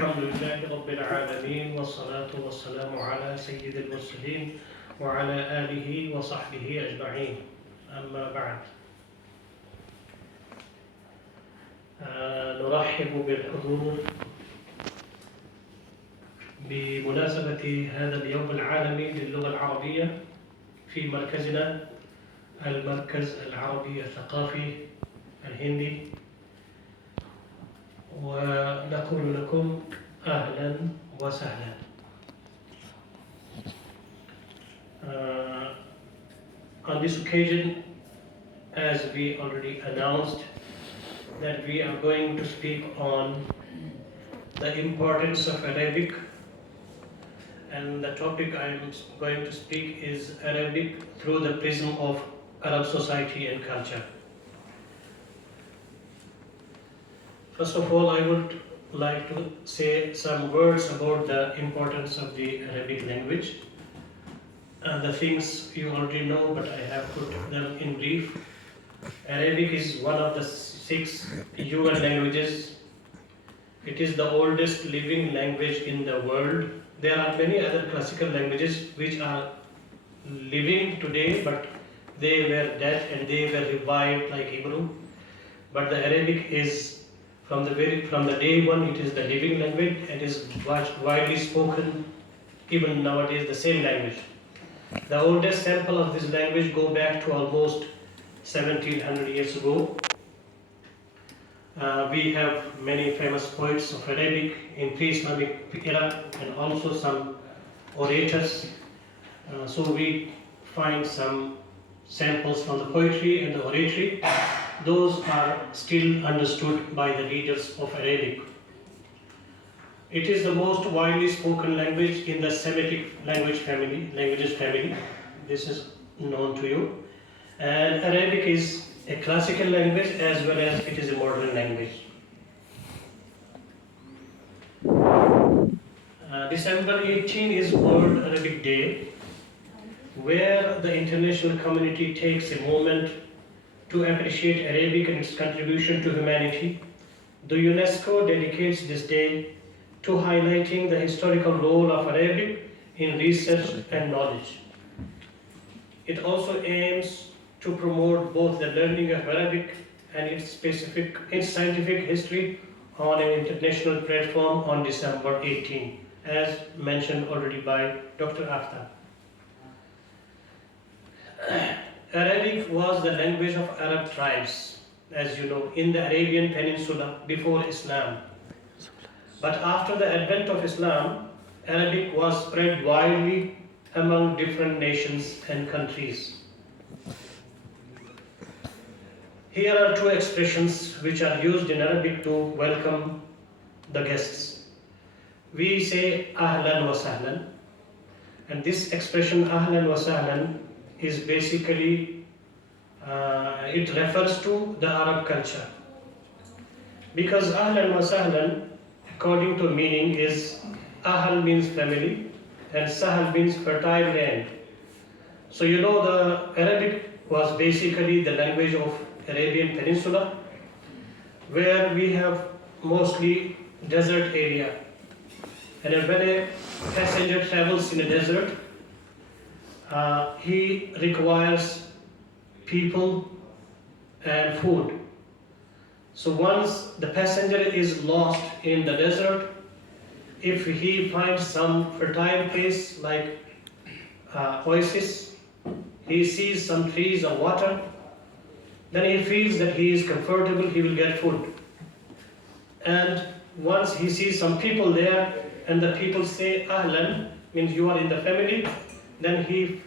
الحمد لله رب العالمين والصلاة والسلام على سيد المرسلين وعلى آله وصحبه أجمعين. أما بعد، نرحب بالحضور بمناسبة هذا اليوم العالمي للغة العربية في مركزنا المركز العربي الثقافي الهندي، ونقول لكم أهلا وسهلا. On this occasion, as we already announced, that we are going to speak on the importance of Arabic, and the topic I am going to speak is Arabic through the prism of Arab society and culture. First of all, I would like to say some words about the importance of the Arabic language. The things you already know, but I have put them in brief. Arabic is one of the 6 UN languages. It is the oldest living language in the world. There are many other classical languages which are living today, but they were dead and they were revived like Hebrew. But the Arabic is from the day one, it is the living language and is widely spoken even nowadays, the same language. The oldest sample of this language go back to almost 1700 years ago. We have many famous poets of Arabic in pre-Islamic era and also some orators. So we find some samples from the poetry and the oratory. Those are still understood by the readers of Arabic. It is the most widely spoken language in the Semitic languages family. This is known to you. And Arabic is a classical language as well as it is a modern language. December 18 is World Arabic Day, where the international community takes a moment to appreciate Arabic and its contribution to humanity. The UNESCO dedicates this day to highlighting the historical role of Arabic in research and knowledge. It also aims to promote both the learning of Arabic and its scientific history on an international platform on December 18, as mentioned already by Dr. Aftab. Arabic was the language of Arab tribes, as you know, in the Arabian Peninsula before Islam. But after the advent of Islam, Arabic was spread widely among different nations and countries. Here are 2 expressions which are used in Arabic to welcome the guests. We say Ahlan wa Sahlan, and this expression Ahlan wa Sahlan is basically, it refers to the Arab culture. Because Ahlan wa Sahlan, according to meaning, is Ahl means family and Sahal means fertile land. So you know the Arabic was basically the language of Arabian Peninsula, where we have mostly desert area. And when a passenger travels in a desert, he requires people and food. So once the passenger is lost in the desert, if he finds some fertile place like oasis, he sees some trees or water, then he feels that he is comfortable, he will get food. And once he sees some people there and the people say Ahlan, means you are in the family, then he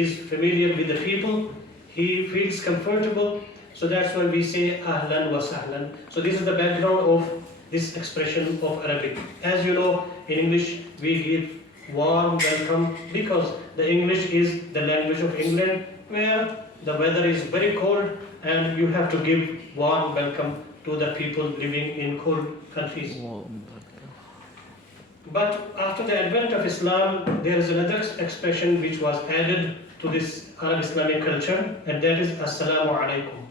is familiar with the people, he feels comfortable, so that's why we say Ahlan wa Sahlan. So this is the background of this expression of Arabic. As you know, in English we give warm welcome because the English is the language of England, where the weather is very cold and you have to give warm welcome to the people living in cold countries. But after the advent of Islam, there is another expression which was added to this Arab Islamic culture, and that is Assalamu alaikum.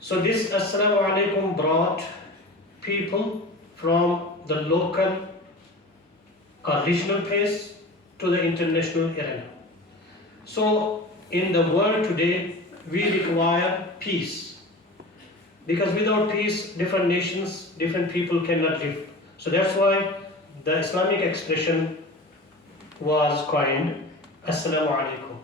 So this Assalamu alaikum brought people from the local or regional pace to the international arena. So in the world today, we require peace. Because without peace, different nations, different people cannot live. So that's why the Islamic expression was coined, Assalamu alaikum.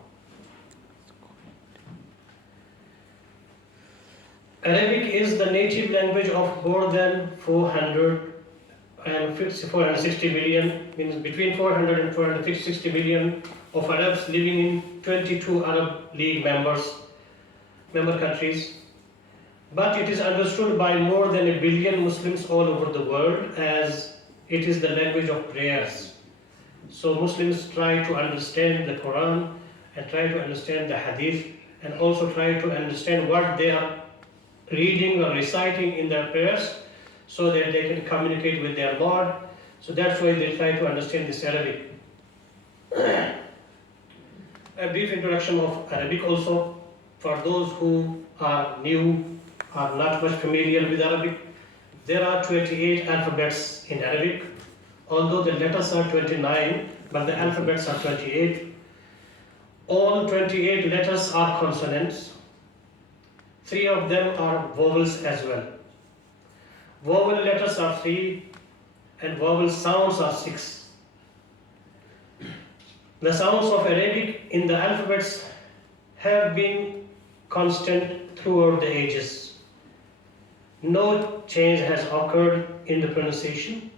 Arabic is the native language of more than 460 million, means between 400 and 460 million of Arabs living in 22 Arab League member countries. But it is understood by more than 1 billion Muslims all over the world as it is the language of prayers. So Muslims try to understand the Quran and try to understand the Hadith and also try to understand what they are reading or reciting in their prayers so that they can communicate with their Lord. So that's why they try to understand this Arabic. A brief introduction of Arabic also for those who are new, are not much familiar with Arabic. There are 28 alphabets in Arabic, although the letters are 29, but the alphabets are 28. All 28 letters are consonants. 3 of them are vowels as well. Vowel letters are 3 and vowel sounds are 6. The sounds of Arabic in the alphabets have been constant throughout the ages. No change has occurred in the pronunciation.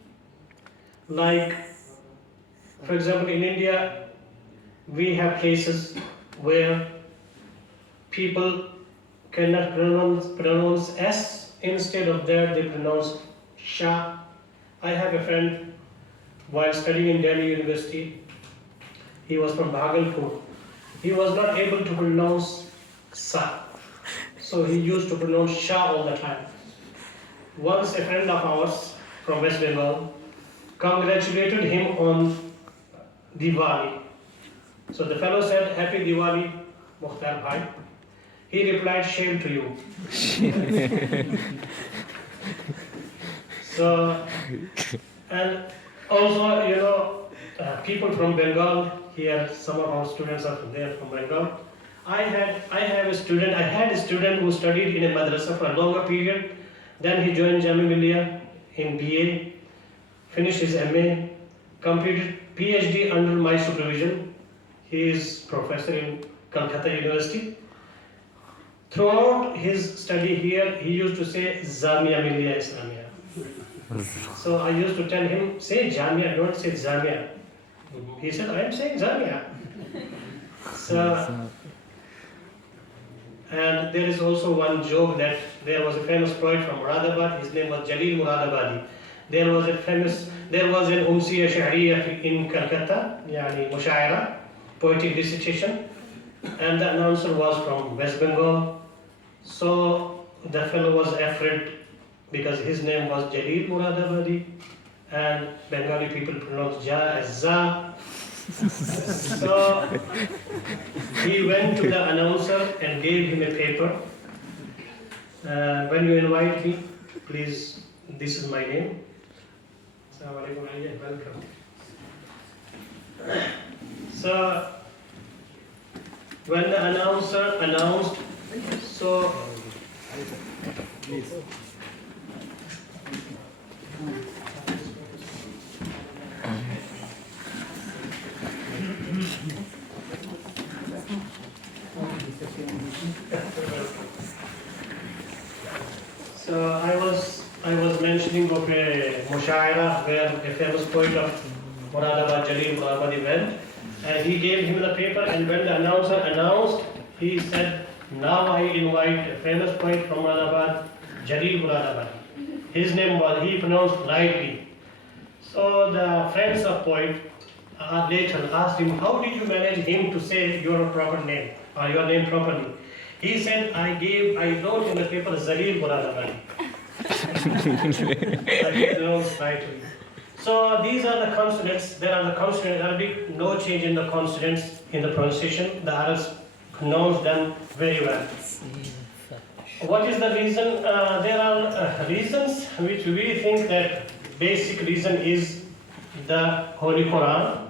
Like, for example, in India, we have places where people cannot pronounce S. Instead of that, they pronounce Sha. I have a friend, while studying in Delhi University, he was from Bhagalpur. He was not able to pronounce Sa. So he used to pronounce Sha all the time. Once a friend of ours from West Bengal congratulated him on Diwali. So the fellow said, "Happy Diwali, Mukhtar Bhai." He replied, "Shame to you." So, and also, people from Bengal, here some of our students are from Bengal. I had a student who studied in a madrasa for a longer period. Then he joined Jamia Millia in BA, finished his MA, completed PhD under my supervision. He is professor in Calcutta University. Throughout his study here, he used to say Jamia Millia Islamia. So I used to tell him, say Jamia, don't say Jamia. He said, I am saying Jamia. And there is also one joke that there was a famous poet from Muradabad. His name was Jalil Muradabadi. There was an Umsiya Shahriya in Calcutta, yani Mushaira, poetic recitation, and the announcer was from West Bengal. So the fellow was afraid because his name was Jalil Muradabadi, and Bengali people pronounce Ja as Za. So he went to the announcer and gave him a paper. When you invite me, please, this is my name. Assalamu alaikum, welcome. So when the announcer announced, so I was mentioning of a Mushaira where a famous poet of Muradabad, Jalil Muradabadi went, and he gave him the paper, and when the announcer announced, he said, "Now I invite a famous poet from Muradabad, Jalil Muradabadi." His name was, he pronounced rightly. So the friends of poet later asked him, "How did you manage him to say your proper name or your name properly?" He said, I wrote in the paper Jalil Muradabadi. So these are the consonants. There are the consonants in Arabic. No change in the consonants in the pronunciation. The Arabs pronounce them very well. What is the reason? There are reasons which we think that basic reason is the Holy Quran,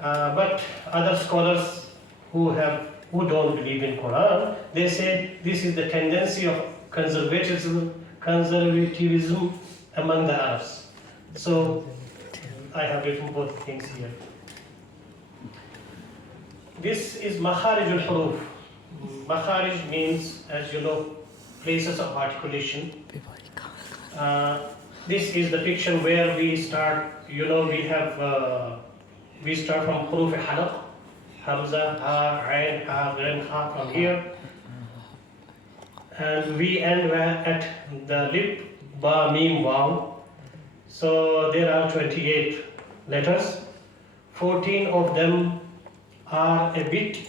but other scholars who don't believe in Quran, they say this is the tendency of conservatism among the Arabs. So I have written both things here. This is Makharij al-Huruf. Makharij means, as you know, places of articulation. This is the picture where we start. You know, we start from Huruf Halaq, Hamza, Ha, Ain, Ha, Ghain, Ha, from here, and we end at the lip, Ba, Mim, Waw. So there are 28 letters. 14 of them are a bit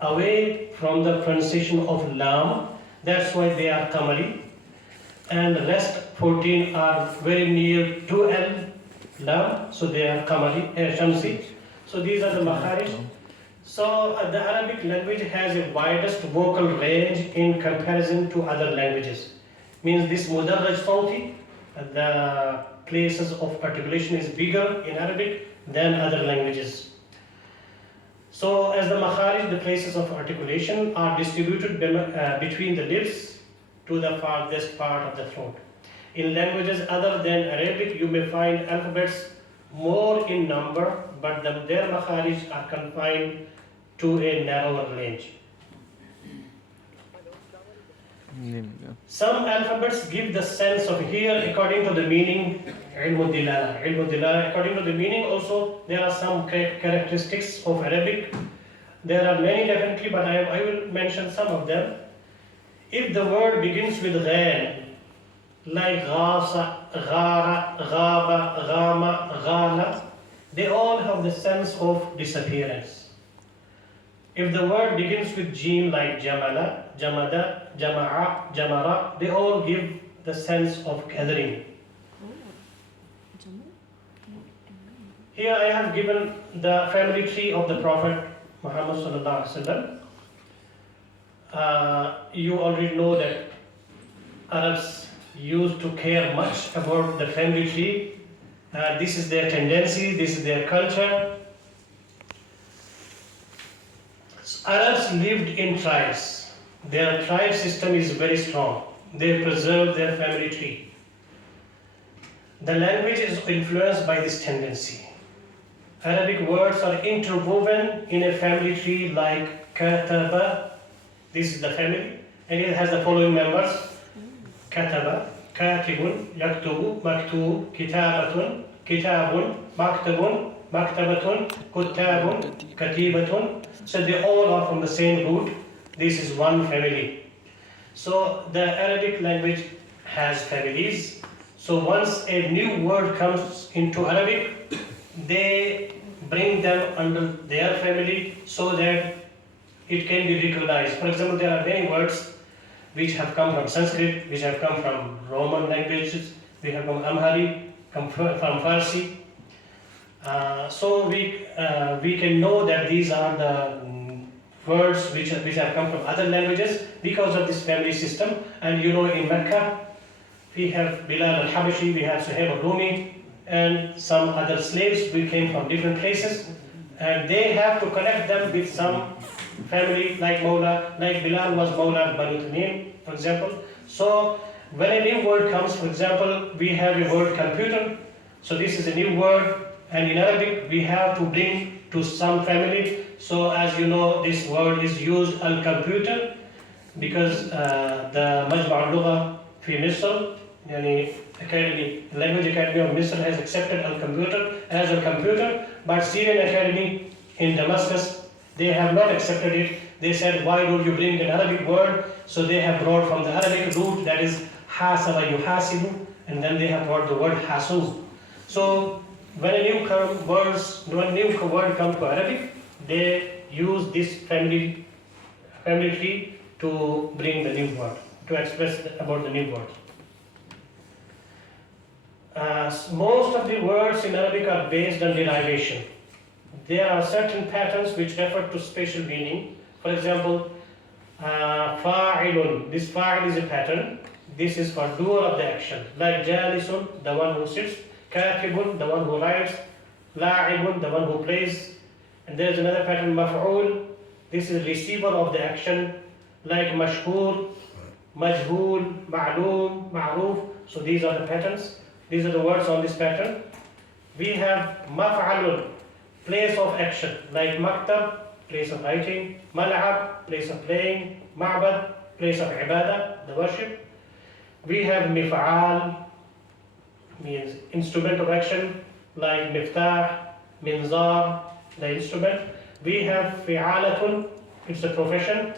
away from the pronunciation of Lam. That's why they are Qamari. And the rest 14 are very near to L, Lam, so they are Qamari, Shamsi. So these are the Makharij. So the Arabic language has a widest vocal range in comparison to other languages. Means this Mudarraj Sawti, the places of articulation is bigger in Arabic than other languages. So as the Makharij, the places of articulation are distributed between the lips to the farthest part of the throat. In languages other than Arabic, you may find alphabets more in number, but their Makharij are confined to a narrower range. Some alphabets give the sense of here according to the meaning, ilmu dilala. According to the meaning also, there are some characteristics of Arabic. There are many definitely, but I will mention some of them. If the word begins with ghain, like ghasa, ghara, ghaba, ghama, ghala, they all have the sense of disappearance. If the word begins with jim, like jamala, jamada, jama'a, jamara, they all give the sense of gathering. Here I have given the family tree of the Prophet Muhammad sallallahu alaihi wasallam. You already know that Arabs used to care much about the family tree. This is their tendency, this is their culture. Arabs lived in tribes. Their tribe system is very strong. They preserve their family tree. The language is influenced by this tendency. Arabic words are interwoven in a family tree like kataba. This is the family, and it has the following members: kataba, katibun, yaktubu, maktub, kitabatun, kitabun, maktabun, maktabatun, kuttabun, katibatun. So they all are from the same root. This is one family. So the Arabic language has families. So once a new word comes into Arabic, they bring them under their family so that it can be recognized. For example, there are many words which have come from Sanskrit, which have come from Roman languages, they have come Amharic, from Farsi. So we can know that these are the words which have come from other languages because of this family system. And you know, in Mecca, we have Bilal al-Habashi, we have Suhaib al-Rumi, and some other slaves who came from different places. And they have to connect them with some family like Mawla, like Bilal was Mawla Banu Tamim, for example. So when a new word comes, for example, we have a word computer. So this is a new word. And in Arabic, we have to bring to some family. So as you know, this word is used al-computer because the Majma' al-Lugha fi Misr, yani Academy, Language Academy of Misr has accepted al-computer as a computer, but Syrian Academy in Damascus, they have not accepted it. They said, why don't you bring an Arabic word? So they have brought from the Arabic root, that is hasaba yuhasibu, and then they have brought the word hasub. So when a new word comes to Arabic, they use this family tree to bring the new word, to express about the new word. Most of the words in Arabic are based on derivation. There are certain patterns which refer to special meaning. For example, fa'ilun, this fa'il is a pattern. this is for doer of the action. Like jalisun, the one who sits, katibun, the one who writes, la'ibun, the one who plays. And there's another pattern, maf'ul, this is receiver of the action. Like mashhur, majhul, ma'loom, ma'roof. So these are the patterns. These are the words on this pattern. We have maf'alun, place of action. Like maktab, place of writing, mal'ab, place of playing, ma'bad, place of ibadah, the worship. We have mif'al, means instrument of action, like miftah, minzar, the instrument. We have fi'alatun, it's a profession,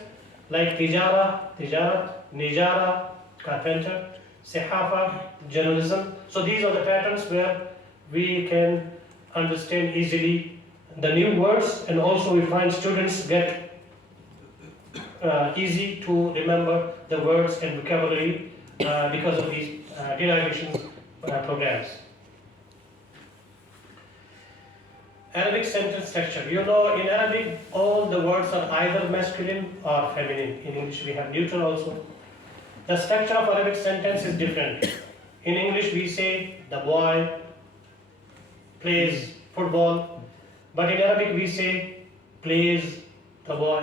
like tijara, tijarat, nijara, carpenter, sihafa, journalism. So these are the patterns where we can understand easily the new words, and also we find students get easy to remember the words and vocabulary because of these derivations programs. Arabic sentence structure. You know, in Arabic, all the words are either masculine or feminine. In English, we have neutral also. The structure of Arabic sentence is different. In English, we say the boy plays football, but in Arabic, we say plays the boy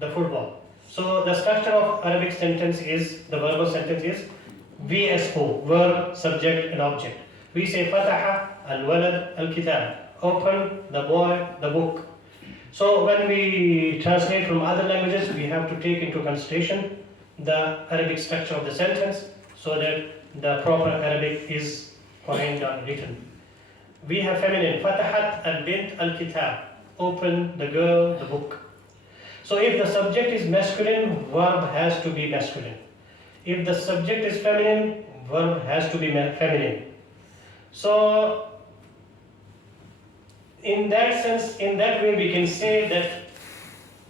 the football. So the structure of Arabic sentence is, the verbal sentence is VSO, verb, subject, and object. We say fataha al-walad al-kitab, open the boy the book. So when we translate from other languages, we have to take into consideration the Arabic structure of the sentence so that the proper Arabic is coined or written. We have feminine, fatahat al-bint al-kitab, open the girl the book. So if the subject is masculine, verb has to be masculine. If the subject is feminine, verb has to be feminine. So in that sense, in that way, we can say that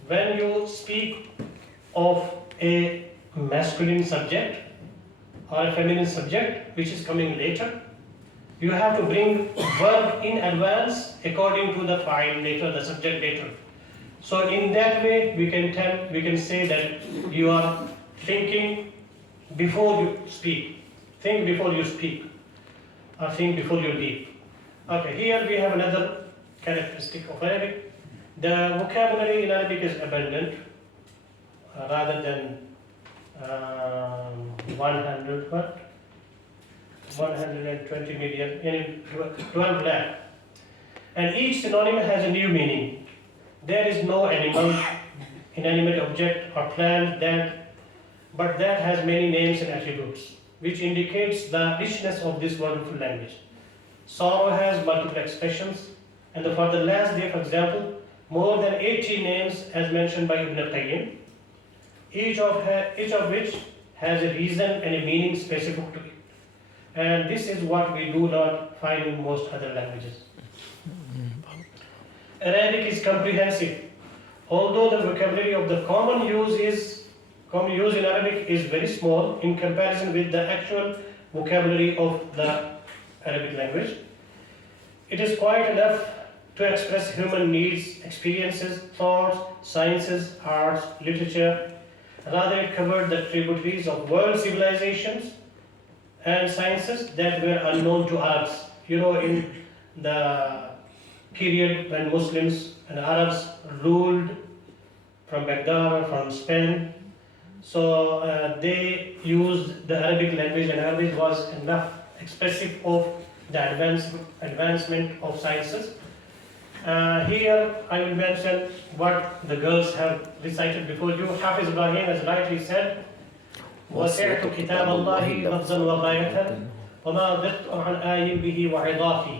when you speak of a masculine subject or a feminine subject, which is coming later, you have to bring verb in advance according to the fa'il later, the subject later. So in that way, we can say that you are thinking before you speak. Think before you speak, or think before you leave. Okay, here we have another characteristic of Arabic. The vocabulary in Arabic is abundant, rather than 120 million, in 12 lakh. And each synonym has a new meaning. There is no animal, inanimate object or plant but that has many names and attributes, which indicates the richness of this wonderful language. Sorrow has multiple expressions, and for the last day, for example, more than 80 names as mentioned by Ibn al-Qayyim, each of which has a reason and a meaning specific to it. And this is what we do not find in most other languages. Arabic is comprehensive. Although the vocabulary of the common use in Arabic is very small in comparison with the actual vocabulary of the Arabic language, it is quite enough to express human needs, experiences, thoughts, sciences, arts, literature. Rather, it covered the tributaries of world civilizations and sciences that were unknown to Arabs. You know, in the period when Muslims and Arabs ruled from Baghdad or from Spain, so they used the Arabic language, and Arabic was enough expressive of the advancement of sciences. Here I will mention what the girls have recited before you. Hafiz Ibrahim has rightly said, وَسِعْتُ كِتَابَ اللَّهِ لَفْظًا وَغَايَةً وَمَا ضِقْتُ عَنْ آيٍ بِهِ وَعِضَافِي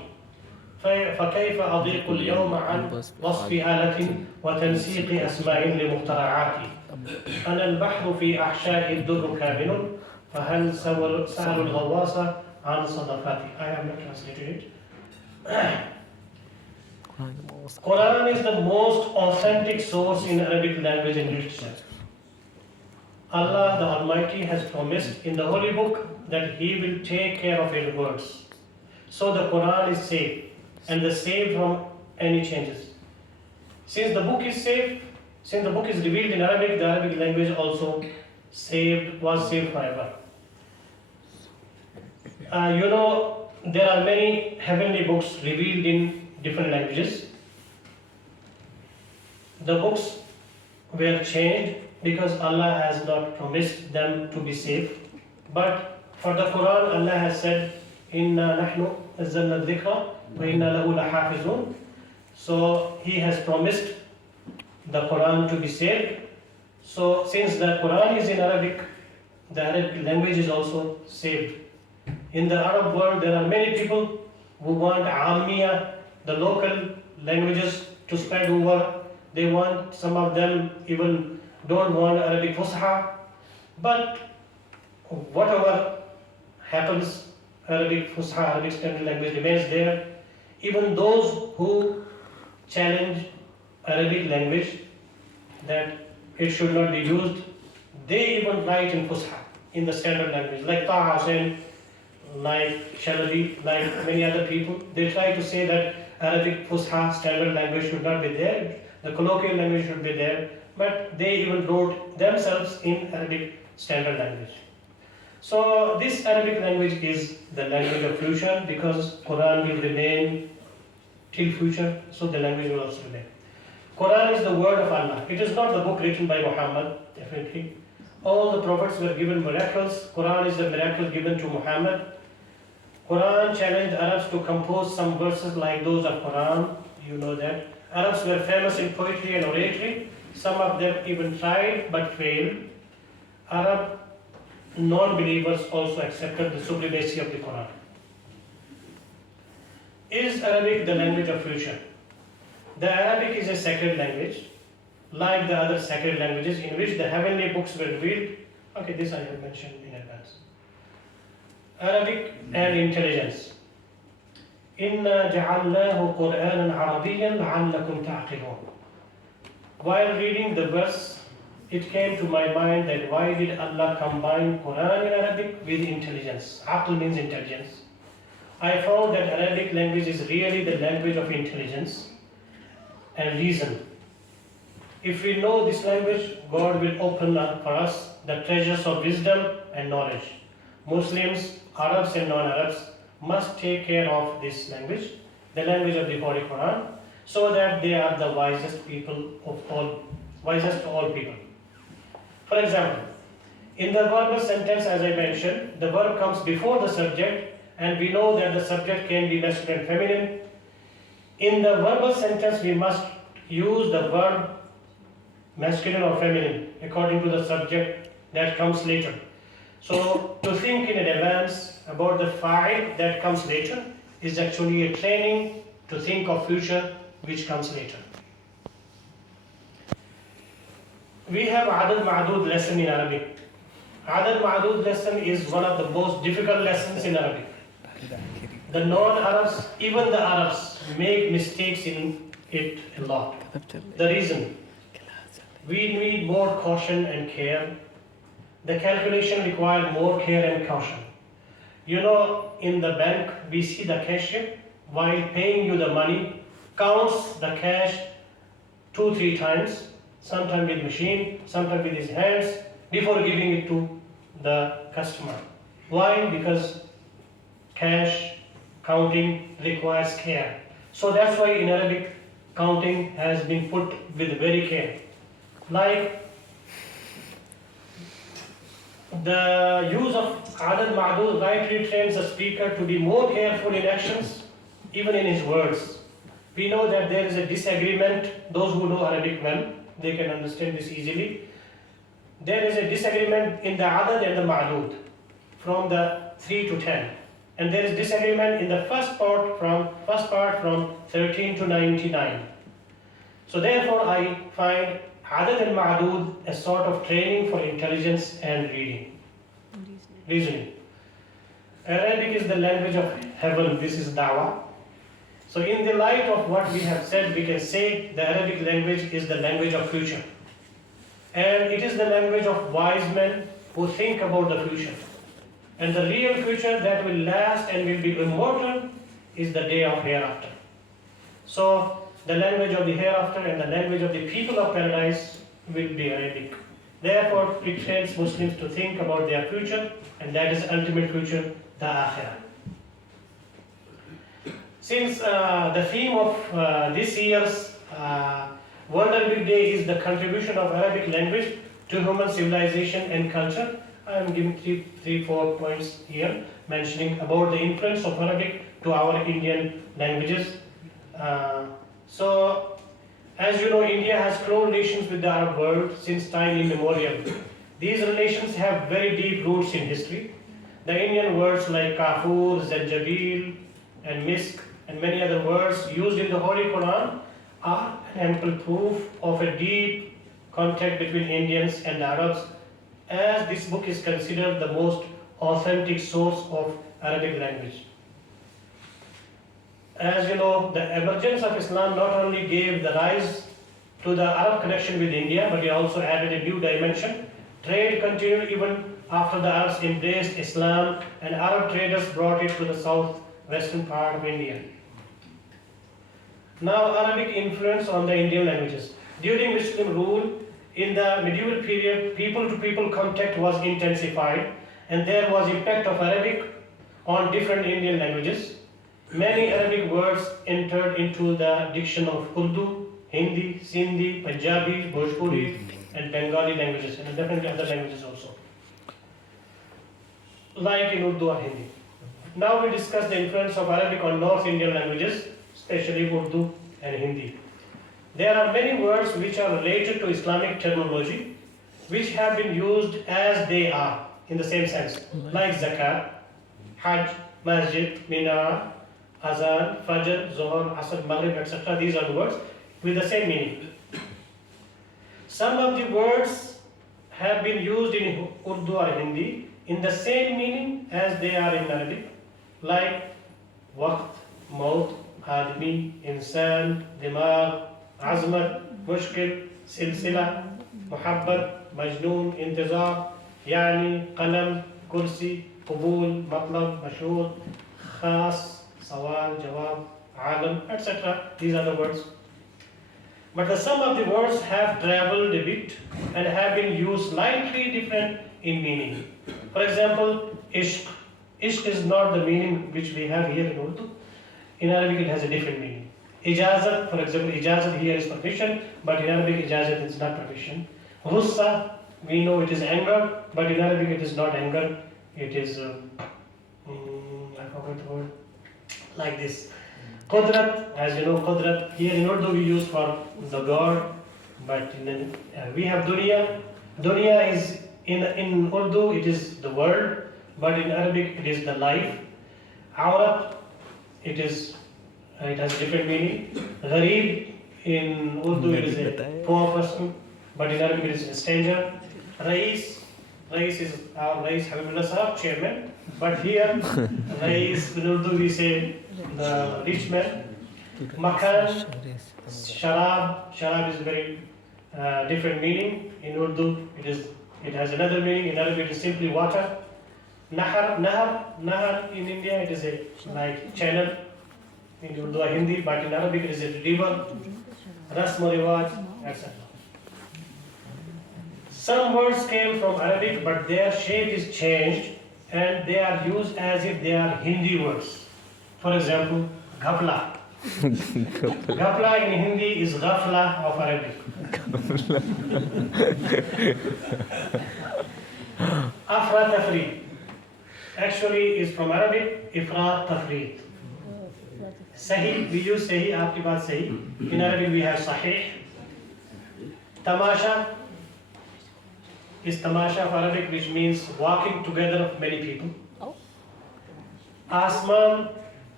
فكيف أضيق اليوم عن وصف آلة وتنسيق أسماء لمخترعاتي أنا البحر في أحشاء الدر كامن فهل سأل الغواص عن صدفاتي. I have not translated it. Quran is the most authentic source in Arabic language and literature. Allah the Almighty has promised in the Holy Book that He will take care of His words. So the Quran is safe, and the saved from any changes. Since the book is safe, since the book is revealed in Arabic, the Arabic language also was saved forever. You know, there are many heavenly books revealed in different languages. The books were changed because Allah has not promised them to be safe. But for the Quran, Allah has said, "Inna nahnu nazzalna dhikra wa inna lahu lahafizun." So He has promised the Quran to be saved. So since the Quran is in Arabic, the Arabic language is also saved. In the Arab world, there are many people who want Ammiya, the local languages, to spread over. They want, some of them even don't want Arabic Fusha. But whatever happens, Arabic Fusha, Arabic standard language remains there. Even those who challenge Arabic language, that it should not be used, they even write in Fusha, in the standard language, like Taha Hussain, like Shalabi, like many other people. They try to say that Arabic Fusha standard language should not be there, the colloquial language should be there, but they even wrote themselves in Arabic standard language. So this Arabic language is the language of future, because Quran will remain till future, so the language will also remain. Quran is the word of Allah. It is not the book written by Muhammad, definitely. All the prophets were given miracles. Quran is the miracle given to Muhammad. Quran challenged Arabs to compose some verses like those of Quran. You know that. Arabs were famous in poetry and oratory. Some of them even tried but failed. Arab non-believers also accepted the supremacy of the Quran. Is Arabic the language of future? The Arabic is a sacred language, like the other sacred languages in which the heavenly books were revealed. Okay, this I have mentioned in advance. Arabic and intelligence. إِنَّا جَعَلْنَاهُ قُرْآنًا عَرَبِيًّا لَعَلَّكُمْ تَعْقِلُونَ. While reading the verse, it came to my mind that why did Allah combine Quran in Arabic with intelligence? Aql means intelligence. I found that Arabic language is really the language of intelligence and reason. If we know this language, God will open up for us the treasures of wisdom and knowledge. Muslims, Arabs and non-Arabs must take care of this language, the language of the Holy Quran, so that they are the wisest people of all, wisest to all people. For example, in the verbal sentence, as I mentioned, the verb comes before the subject, and we know that the subject can be masculine and feminine. In the verbal sentence, we must use the verb masculine or feminine according to the subject that comes later. So to think in advance about the fa'il that comes later is actually a training to think of future which comes later. We have Adad Ma'adud lesson in Arabic. Adad Ma'adud lesson is one of the most difficult lessons in Arabic. The non-Arabs, even the Arabs, make mistakes in it a lot. The reason? We need more caution and care. The calculation requires more care and caution. You know, in the bank, we see the cashier, while paying you the money, counts the cash 2-3 times, sometimes with machine, sometimes with his hands, before giving it to the customer. Why? Because cash counting requires care. So that's why in Arabic, counting has been put with very care. Like the use of Adad Ma'adud rightly trains the speaker to be more careful in actions, even in his words. We know that there is a disagreement. Those who know Arabic well, they can understand this easily. There is a disagreement in the Adad and the Ma'adud from the 3 to 10. And there is disagreement in the first part from 13 to 99. So therefore I find Adad and Ma'adud a sort of training for intelligence and reasoning. Arabic is the language of heaven. This is da'wah. So in the light of what we have said, we can say the Arabic language is the language of future. And it is the language of wise men who think about the future. And the real future that will last and will be immortal is the day of hereafter. So the language of the hereafter and the language of the people of paradise will be Arabic. Therefore, it trains Muslims to think about their future, and that is ultimate future, the Akhirah. Since the theme of this year's World Arabic Day is the contribution of Arabic language to human civilization and culture, I am giving four points here, mentioning about the influence of Arabic to our Indian languages. So, as you know, India has close relations with the Arab world since time immemorial. These relations have very deep roots in history. The Indian words like kafur, zanjabil, and misk, and many other words used in the Holy Quran are ample proof of a deep contact between Indians and Arabs, as this book is considered the most authentic source of Arabic language. As you know, the emergence of Islam not only gave the rise to the Arab connection with India, but it also added a new dimension. Trade continued even after the Arabs embraced Islam, and Arab traders brought it to the southwestern part of India. Now, Arabic influence on the Indian languages. During Muslim rule, in the medieval period, people-to-people contact was intensified, and there was impact of Arabic on different Indian languages. Many Arabic words entered into the diction of Urdu, Hindi, Sindhi, Punjabi, Bhojpuri, and Bengali languages, and definitely other languages also, like in Urdu or Hindi. Now we discuss the influence of Arabic on North Indian languages, especially Urdu and Hindi. There are many words which are related to Islamic terminology, which have been used as they are, in the same sense, like zakat, hajj, masjid, minar, azan, fajr, zohar, asr, maghrib, etc. These are the words with the same meaning. Some of the words have been used in Urdu or Hindi in the same meaning as they are in Arabic, like waqt, maut, admi, insan, dimag, azmat, mushkil, silsila, muhabbat, majnoon, intizar, yani, qalam, kursi, qubul, matlab, mashhur, khas, sawal, jawab, alam, etc. These are the words. But the sum of the words have traveled a bit and have been used slightly different in meaning. For example, ishq. Ishq is not the meaning which we have here in Urdu. In Arabic it has a different meaning. Ijazat, for example, ijazat here is permission, but in Arabic ijazat is not permission. Ghussa, we know it is anger, but in Arabic it is not anger. It is, I forgot the word, like this. Qudrat, as you know, Qudrat, here in Urdu we use for the God, but we have dunya. Dunya is, in Urdu it is the world, but in Arabic it is the life. Awrat, it has a different meaning. Gharib, in Urdu it is a poor person, but in Arabic it is a stranger. Rais is our Rais Habibullah Sahab, chairman, but here Rais in Urdu we say the rich man. Makan, sharab is very different meaning. In Urdu it has another meaning. In Arabic it is simply water. Nahar in India it is a like channel in Urdu or Hindi, but in Arabic it is a river. Rasm or riwaj, etc. Some words came from Arabic, but their shape is changed and they are used as if they are Hindi words. For example, ghafla. Ghafla in Hindi is ghafla of Arabic. Afra tafri actually is from Arabic, ifrat tafri. Sahi, we use sahi, aapki baat sahi. In Arabic we have sahih. Tamasha is tamasha of Arabic, which means walking together of many people. Asman,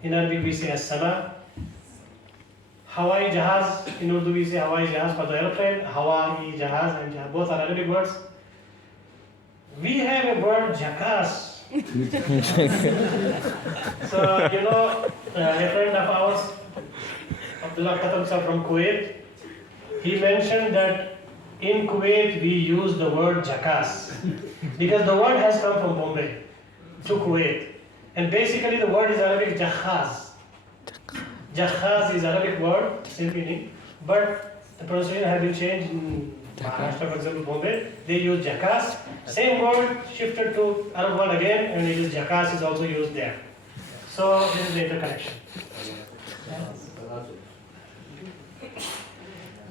in Arabic we say as-sama. Hawai jahaz, in Urdu we say hawai jahaz for the airplane. Hawai jahaz and jahaz, both are Arabic words. We have a word jackass. So, you know, a friend of ours, Abdullah Khatam from Kuwait, he mentioned that in Kuwait we use the word jackass because the word has come from Bombay to Kuwait, and basically the word is Arabic jakhaz. Jakhaz is Arabic word, same meaning, but the pronunciation has been changed in Maharashtra, for example, Bombay, they use jackass. Same word shifted to Arab word again, and it is jackass is also used there. So this is the interconnection.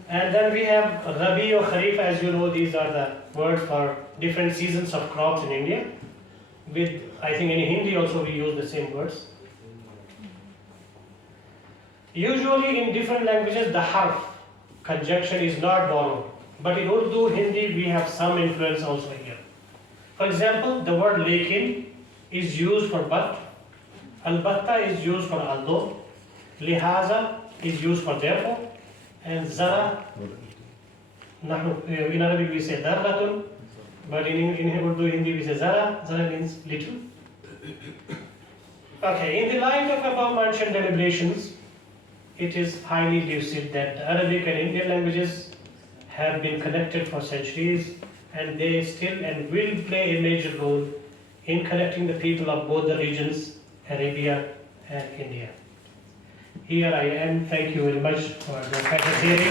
And then we have Rabi or Kharif, as you know, these are the words for different seasons of crops in India. With, I think in Hindi also we use the same words. Usually in different languages the harf conjunction is not borrowed, but in Urdu, Hindi we have some influence also here. For example, the word lekin is used for but, albatta is used for although, lihaza is used for therefore, and zara, in Arabic we say darratun, but in Urdu, Hindi we say zara. Zara means little. Okay, in the light of above mentioned deliberations, it is highly lucid that the Arabic and Indian languages have been connected for centuries, and they still and will play a major role in connecting the people of both the regions, Arabia and India. Here I am. Thank you very much for the hearing.